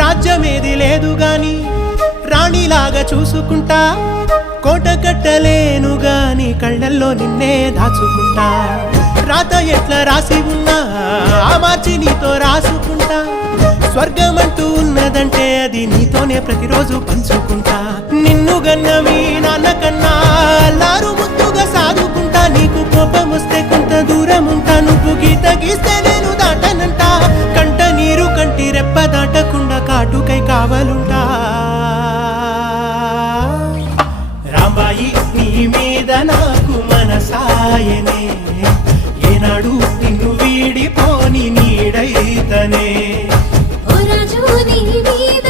రాజ్యమేది లేదు గాని రాణిలాగా చూసుకుంటా, కోట కట్టలేను గాని కళ్ళల్లో నిన్నే దాచుకుంటా. రాత ఎట్లా రాసి ఉన్నా ఆ మార్చి నీతో రాసుకుంటా. స్వర్గమంటూ ఉన్నదంటే అది నీతోనే ప్రతిరోజు పంచుకుంటా. నిన్ను గన్న మీ నాన్న కన్నా అల్లారు ముద్దుగా సాదుకుంటా. నీకు కోపం వస్తే కొంత దూరం ఉంటా, నువ్వు గీత గీస్తే నేను దాటనంటా. కంట నీరు కంటి రెప్ప దాటకుండా కాటుకై కావలుంటా. రాంబాయి నీ మీద నాకు మనసాయనే, ఏనాడు నిన్ను వీడిపోని నీడైతనే. ఓ రాజు నీ మీద